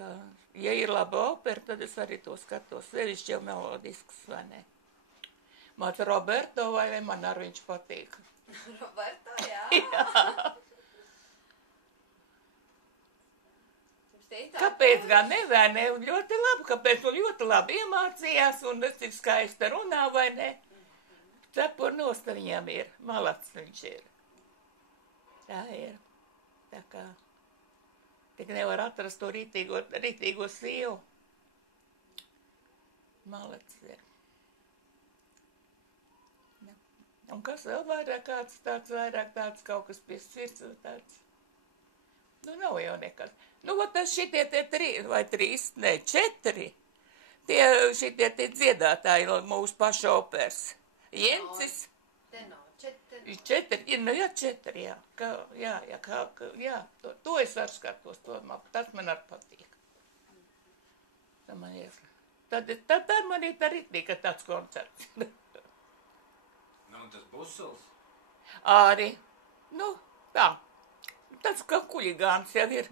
kā, ja ir laba opera, tad es arī to skatos. Sevišķi jau melodisks, vai ne? Māca Roberto, vai ne? Man ar viņš patīk. Roberto, jā. Jā. Tā, Kāpēc gan ne, vai ne? Ļoti labi, kāpēc un ļoti labi iemācījās un es cik skaista runā, vai ne? Cepur nosta viņam ir, malacis viņš ir. Tā ir. Tā kā. Tik nevar atrast to rītīgo sievu. Malacis ir. Ja. Un kas vēl vairāk vairāk tāds kaut kas pie sirds tāds? Nu, nav jau nekad. Nu, tas šitie četri. Šitie dziedātāji no mūsu paša operas. Jencis. Četri, nu jā, četri, jā. Jā, to es arī skatos, tas man arī patīk. Tad man ir rītīgi tāds koncerts. Nu, un tas Busls? Arī, nu, tā. Tas kā kuļigāns jau ir.